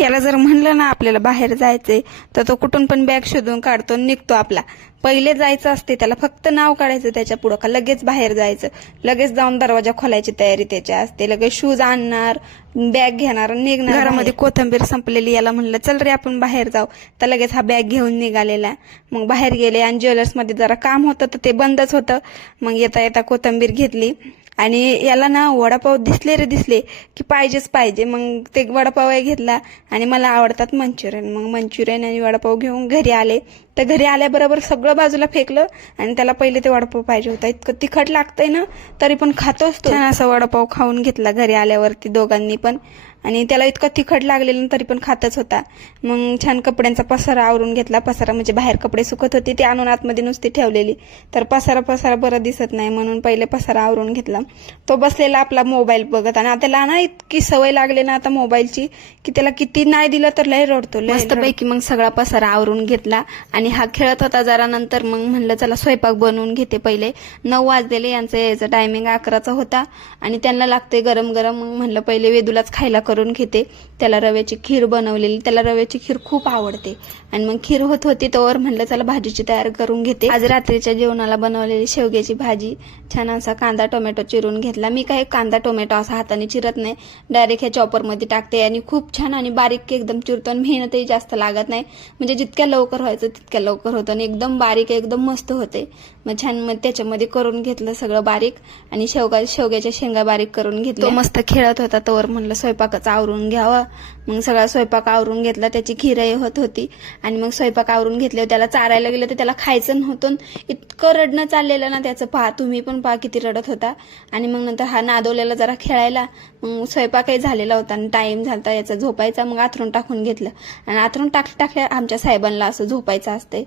याला जर म्हणलं ना आपल्याला बाहेर जायचंय तर तो कुठून पण बॅग शोधून काढतो निघतो आपला. पहिले जायचं असते त्याला, फक्त नाव काढायचं त्याच्या पुढं का लगेच बाहेर जायचं, लगेच जाऊन दरवाजा खोलायची तयारी त्याची असते, लगेच शूज आणणार, बॅग घेणार, निघणार. घरामध्ये कोथिंबीर संपलेली, याला म्हणलं चल रे आपण बाहेर जाऊ, तर लगेच हा बॅग घेऊन निघालेला. मग बाहेर गेले आणि ज्वेलर्स मध्ये जरा काम होतं तर ते बंदच होतं. मग येता येता कोथिंबीर घेतली आणि याला ना वडापाव दिसले की पाहिजेच पाहिजे. मग ते वडापाव घेतला आणि मला आवडतात मंचुरियन. मग मंचुरियन आणि वडापाव घेऊन घरी आले. तर घरी आल्याबरोबर सगळं बाजूला फेकलं आणि त्याला पहिले ते वडापाव पाहिजे होता. इतकं तिखट लागतंय ना तरी पण खातोच तो. छान असा वडापाव खाऊन घेतला घरी आल्यावरती दोघांनी पण, आणि त्याला इतकं तिखट लागलेलं तरी पण खातच होता. मग छान कपड्यांचा पसारा आवरून घेतला. पसारा म्हणजे बाहेर कपडे सुकत होते ते आणून आतमध्ये नुसती ठेवलेली, तर पसारा बरं दिसत नाही म्हणून पहिले पसारा आवरून घेतला. तो बसलेला आपला मोबाईल बघत, आणि त्याला ना इतकी सवय लागली ना आता मोबाईलची की त्याला किती नाही दिलं तर लय रडतो. मस्तपैकी मग सगळा पसारा आवरून घेतला आणि हा खेळत होता जरा. नंतर मग म्हणलं चला स्वयंपाक बनवून घेते. पहिले 9 वाजलेले, यांचं यायचं टायमिंग 11चा होता आणि त्यांना लागते गरम गरम. मग म्हणलं पहिले वेदूलाच खायला करून घेते. त्याला रव्याची खीर बनवलेली, त्याला रव्याची खीर खूप आवडते. आणि मग खीर होत होती तोवर म्हणलं चला भाजीची तयारी करून घेते. आज रात्रीच्या जेवणाला बनवलेली शेवग्याची भाजी. छान असा कांदा टोमॅटो चिरून घेतला. मी काही कांदा टोमॅटो असा हाताने चिरत नाही, डायरेक्ट ह्या चॉपर मध्ये टाकते आणि खूप छान आणि बारीक एकदम चिरतो. आणि मेहनतही जास्त लागत नाही, म्हणजे जितक्या लवकर व्हायचं तितक्या लवकर होतं आणि एकदम बारीक एकदम मस्त होते. मग छान मग त्याच्यामध्ये करून घेतलं सगळं बारीक, आणि शेवग्याच्या शेंगा बारीक करून घेतल्या. तो मस्त खेळत होता तोवर म्हणलं स्वयंपाकाचं आवरून घ्यावं. मग सगळा स्वयंपाक आवरून घेतला. त्याची खीरही होत होती आणि मग स्वयंपाक आवरून घेतले. त्याला चारायला गेलं तर त्याला खायचं नव्हतं, इतकं रडणं चाललेलं ना त्याचं. पहा तुम्ही पण पहा किती रडत होता. आणि मग नंतर हा नादवलेला जरा खेळायला. मग स्वयंपाकही झालेला होता आणि टाइम झाला याचा झोपायचा. मग आथरून टाकून घेतलं आणि आथरून टाकल्या आमच्या साहेबांना असं झोपायचं असते.